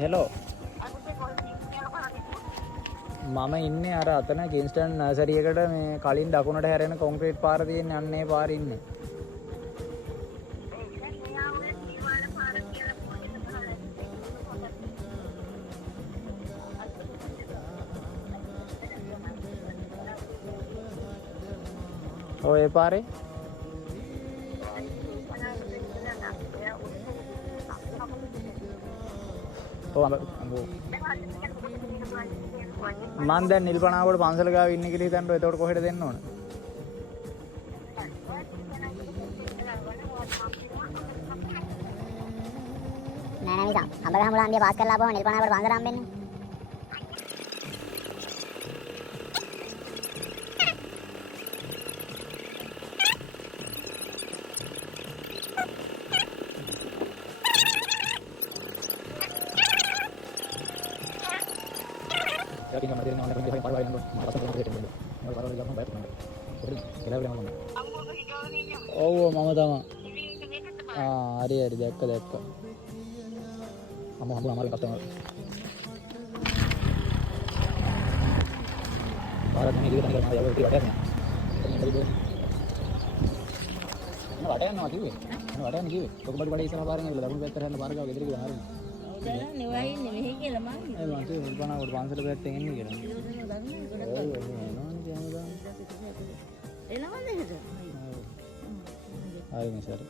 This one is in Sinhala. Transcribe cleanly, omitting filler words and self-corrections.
හෙලෝ මම ඉන්නේ අර අතන කින්ස්ටන් නර්සරි එකට මේ කලින් දකුණට හැරෙන කොන්ක්‍රීට් පාර තියෙන අන්නේ පාරේ ඉන්නේ. ඔය පාරේ මම දැන් නිල්පනාවකට පන්සල ගාව ඉන්නේ කියලා හිතන්න. එතකොට කොහෙද දෙන්න ඕන? නෑ නෑ මිසම්. අඹගහ මුල හන්දිය පාස් කරලා ආපුවම නිල්පනාවකට පන්සල හම්බෙන්නේ. yakin sama diri orang yang paling paling itu masa sebelum itu dulu mau baru jalan bayar kan jadi kira kira mana oh mama tama hari hari dekka dekka kamu ambil amarin customer barat ini juga tinggal ya udah ada nih ini ada yang mau kiwi ini ada yang kiwi kok baru balik sama barangnya udah dapat better hand barang gitu gitu hari දැන් නෙවෙයි නෙමෙයි කියලා මම. ඒ මාසේ උල්පනාවට පන්සල පැත්තෙන් එන්නේ කියලා. ඔව් එනවද එහෙද? හරි මේ සර්.